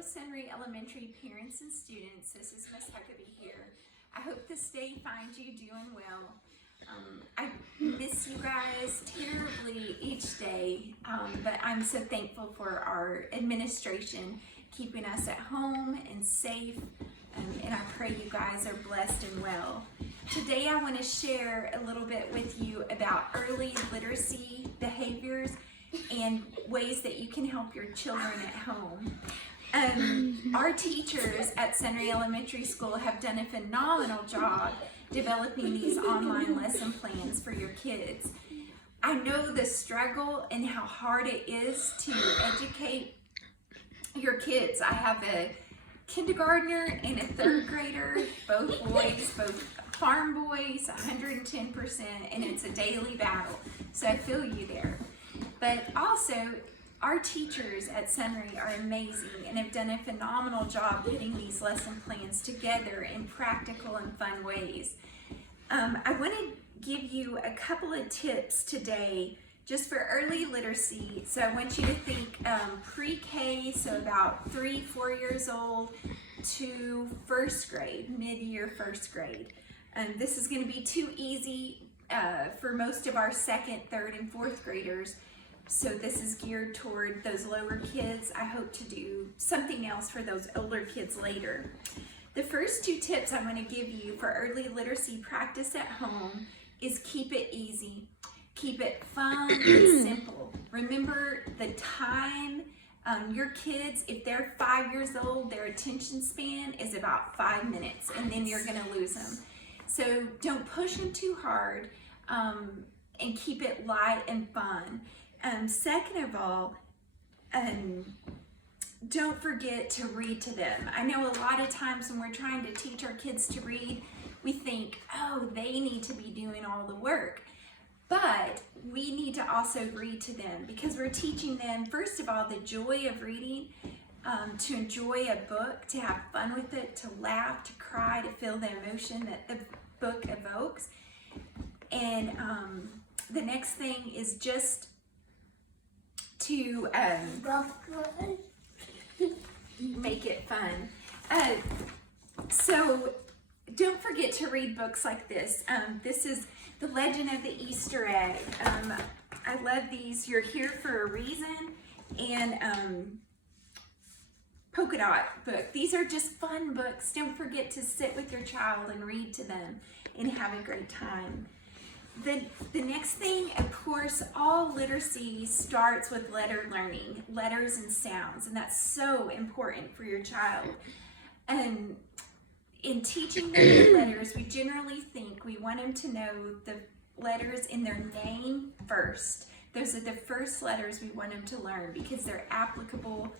Hello, Sunray Elementary parents and students. This is Miss Huckaby here. I hope this day finds you doing well. I miss you guys terribly each day, but I'm so thankful for our administration keeping us at home and safe, and I pray you guys are blessed and well. Today I want to share a little bit with you about early literacy behaviors and ways that you can help your children at home. Our teachers at Sunray Elementary School have done a phenomenal job developing these online lesson plans for your kids. I know the struggle and how hard it is to educate your kids. I have a kindergartner and a third grader, both boys, both farm boys, 110%, and it's a daily battle. So I feel you there. But also, our teachers at Sunray are amazing and have done a phenomenal job putting these lesson plans together in practical and fun ways. I want to give you a couple of tips today just for early literacy. So I want you to think pre-K, so about 3-4 years old, to first grade, mid-year first grade. This is going to be too easy for most of our second, third, and fourth graders. So this is geared toward those lower kids. I hope to do something else for those older kids later. The first two tips I'm going to give you for early literacy practice at home is keep it easy. Keep it fun and simple. Remember the time. Your kids, if they're 5 years old, their attention span is about 5 minutes, and then you're going to lose them. So don't push them too hard, and keep it light and fun. Second of all, don't forget to read to them. I know a lot of times when we're trying to teach our kids to read, we think, oh, they need to be doing all the work. But we need to also read to them, because we're teaching them, first of all, the joy of reading, to enjoy a book, to have fun with it, to laugh, to cry, to feel the emotion that the book evokes. And the next thing is just to make it fun. So don't forget to read books like this. This is The Legend of the Easter Egg. I love these. You're Here for a Reason, and Polka Dot book. These are just fun books. Don't forget to sit with your child and read to them and have a great time. The next thing, of course, all literacy starts with letter learning, letters and sounds, and that's so important for your child. In teaching them the letters, we generally think we want them to know the letters in their name first. Those are the first letters we want them to learn because they're applicable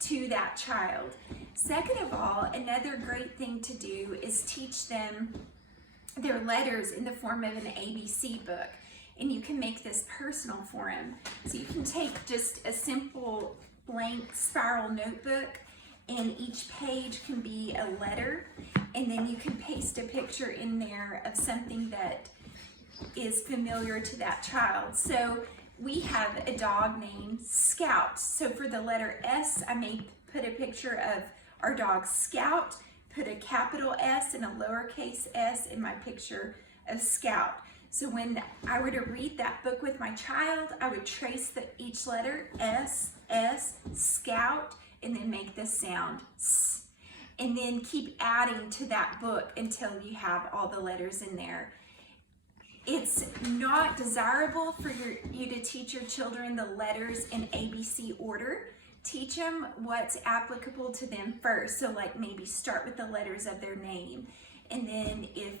to that child. Second of all, another great thing to do is teach them their letters in the form of an ABC book, and you can make this personal for them. So you can take just a simple blank spiral notebook, and each page can be a letter, and then you can paste a picture in there of something that is familiar to that child. So we have a dog named Scout. So for the letter S, I may put a picture of our dog Scout, put a capital S and a lowercase s in my picture of Scout. So when I were to read that book with my child, I would trace each letter, S, Scout, and then make this sound, S. And then keep adding to that book until you have all the letters in there. It's not desirable for you to teach your children the letters in ABC order. Teach them what's applicable to them first. So like maybe start with the letters of their name. And then if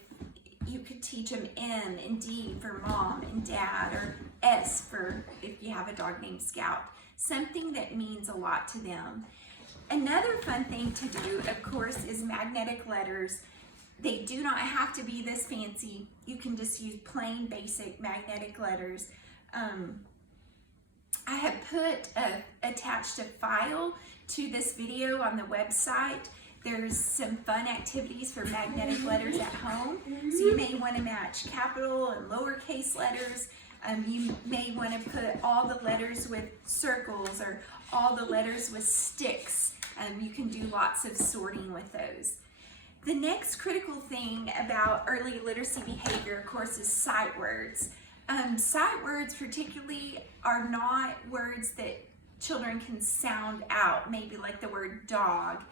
you could teach them M and D for mom and dad, or S for if you have a dog named Scout. Something that means a lot to them. Another fun thing to do, of course, is magnetic letters. They do not have to be this fancy. You can just use plain basic magnetic letters. I have attached a file to this video on the website. There's some fun activities for magnetic letters at home. So you may want to match capital and lowercase letters. You may want to put all the letters with circles, or all the letters with sticks. You can do lots of sorting with those. The next critical thing about early literacy behavior, of course, is sight words. Sight words particularly are not words that children can sound out, maybe like the word dog.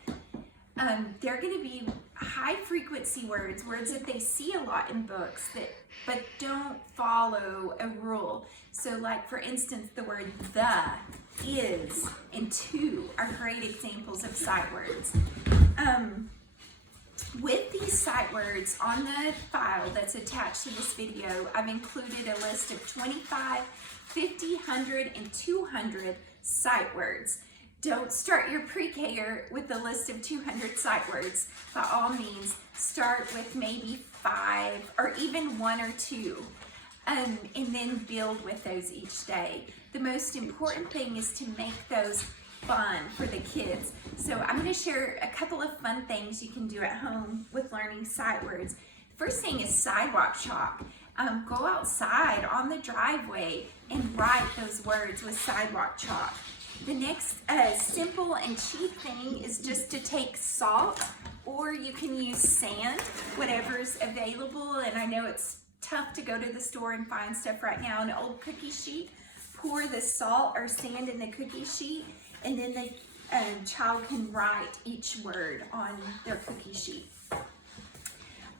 They're going to be high frequency words that they see a lot in books but don't follow a rule. So like for instance, the word the, is, and to are great examples of sight words. With these sight words on the file that's attached to this video, I've included a list of 25, 50, 100, and 200 sight words. Don't start your pre-K with a list of 200 sight words. By all means, start with maybe 5 or even 1 or 2, and then build with those each day. The most important thing is to make those fun for the kids. So I'm going to share a couple of fun things you can do at home with learning sight words. First thing is sidewalk chalk. Go outside on the driveway and write those words with sidewalk chalk. The next simple and cheap thing is just to take salt, or you can use sand, whatever's available. And I know it's tough to go to the store and find stuff right now. An old cookie sheet, pour the salt or sand in the cookie sheet, and then the child can write each word on their cookie sheet.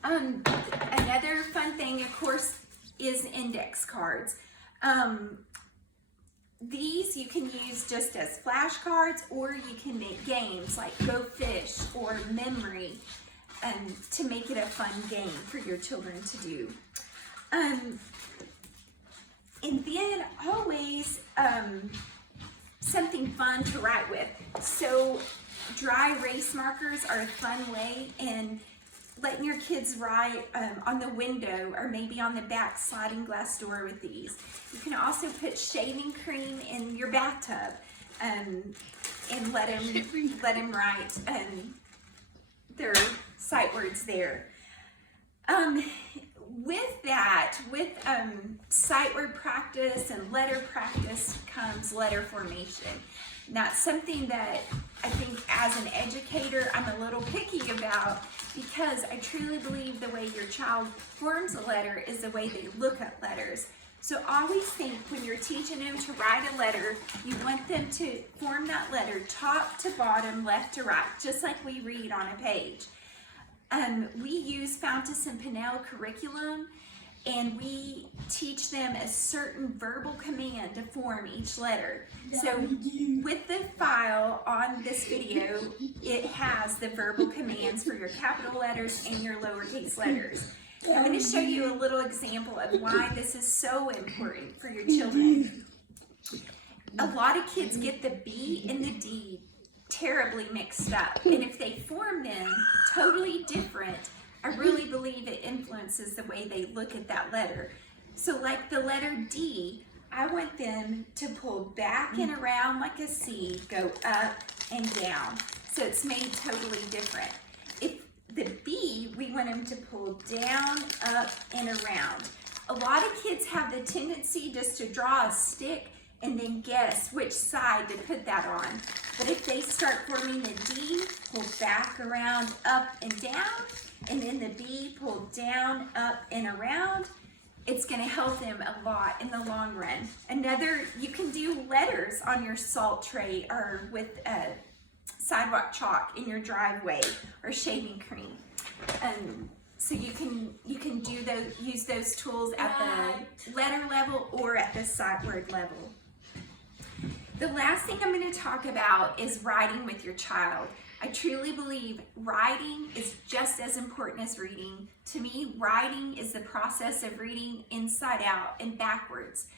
Another fun thing, of course, is index cards. These you can use just as flashcards, or you can make games like Go Fish or Memory to make it a fun game for your children to do. And then always something fun to write with. So dry erase markers are a fun way, and letting your kids write on the window or maybe on the back sliding glass door with these. You can also put shaving cream in your bathtub and let them write their sight words there. With sight word practice and letter practice comes letter formation. And that's something that I think as an educator I'm a little picky about, because I truly believe the way your child forms a letter is the way they look at letters. So always think when you're teaching them to write a letter, you want them to form that letter top to bottom, left to right, just like we read on a page. We use Fountas and Pinnell curriculum, and we teach them a certain verbal command to form each letter. So with the file on this video, it has the verbal commands for your capital letters and your lowercase letters. I'm going to show you a little example of why this is so important for your children. A lot of kids get the B and the D terribly mixed up, and if they form them totally different, I really believe it influences the way they look at that letter. So like the letter D, I want them to pull back and around like a C, go up and down. So it's made totally different. If the B, we want them to pull down, up, and around. A lot of kids have the tendency just to draw a stick and then guess which side to put that on. But if they start forming the D, pull back, around, up, and down, and then the B, pull down, up, and around, it's going to help them a lot in the long run. You can do letters on your salt tray or with sidewalk chalk in your driveway or shaving cream. So you can do those, use those tools at the letter level or at the sight word level. The last thing I'm going to talk about is writing with your child. I truly believe writing is just as important as reading. To me, writing is the process of reading inside out and backwards.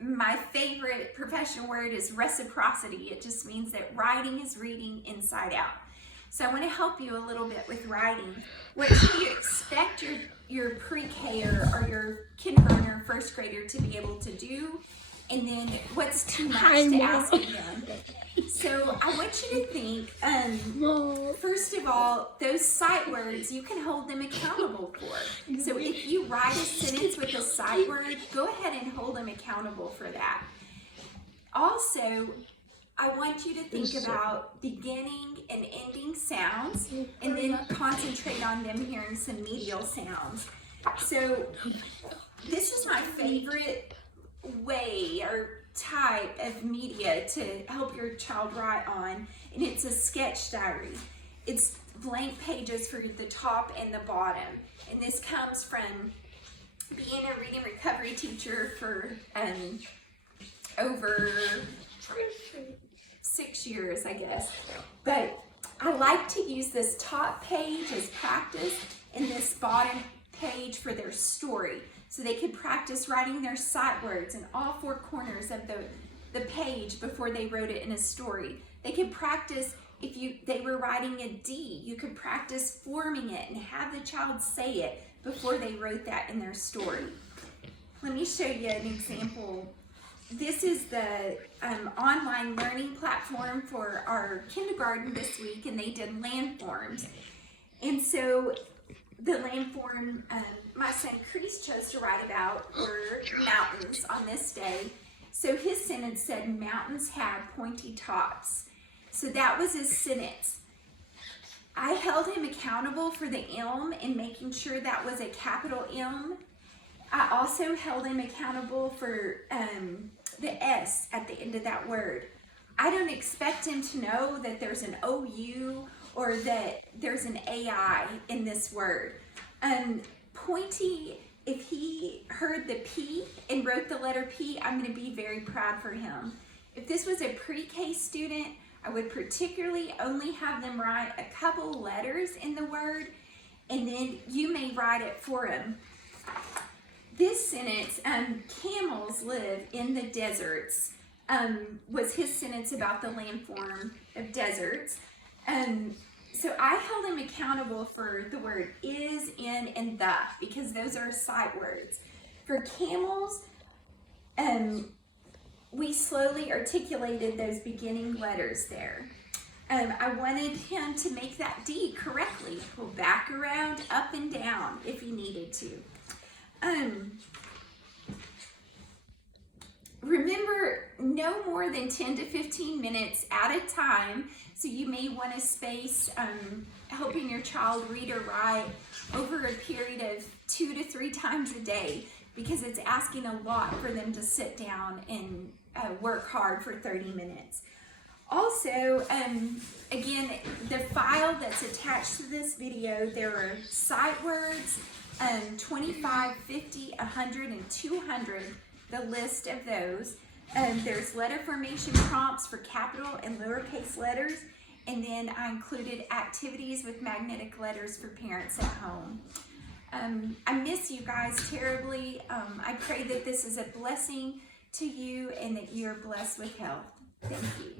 My favorite professional word is reciprocity. It just means that writing is reading inside out. So I want to help you a little bit with writing. What should you expect your pre-K or your kindergarten or first grader to be able to do? And then what's too much to ask of them? So I want you to think, first of all, those sight words, you can hold them accountable for. So if you write a sentence with a sight word, go ahead and hold them accountable for that. Also, I want you to think about beginning and ending sounds and then concentrate on them hearing some medial sounds. So this is my favorite way or type of media to help your child write on, and it's a sketch diary. It's blank pages for the top and the bottom, and this comes from being a reading recovery teacher for over 6 years, I guess. But I like to use this top page as practice and this bottom page for their story, so they could practice writing their sight words in all four corners of the page before they wrote it in a story. They could practice, if they were writing a D, you could practice forming it and have the child say it before they wrote that in their story. Let me show you an example. This is the online learning platform for our kindergarten this week, and they did landforms. And so the landform my son Chris chose to write about were mountains on this day. So his sentence said, mountains have pointy tops. So that was his sentence. I held him accountable for the M and making sure that was a capital M. I also held him accountable for the S at the end of that word. I don't expect him to know that there's an OU or that there's an AI in this word. Pointy, if he heard the P and wrote the letter P, I'm going to be very proud for him. If this was a pre-K student, I would particularly only have them write a couple letters in the word, and then you may write it for him. This sentence, camels live in the deserts, was his sentence about the landform of deserts. So I held him accountable for the word is, in, and the, because those are sight words. For camels, we slowly articulated those beginning letters there. I wanted him to make that D correctly. Pull back around, up and down if he needed to. Remember, no more than 10 to 15 minutes at a time. So you may want to space helping your child read or write over a period of 2 to 3 times a day, because it's asking a lot for them to sit down and work hard for 30 minutes. Also, again, the file that's attached to this video, there are sight words, 25, 50, 100, and 200, the list of those. There's letter formation prompts for capital and lowercase letters, and then I included activities with magnetic letters for parents at home. I miss you guys terribly. I pray that this is a blessing to you and that you're blessed with health. Thank you.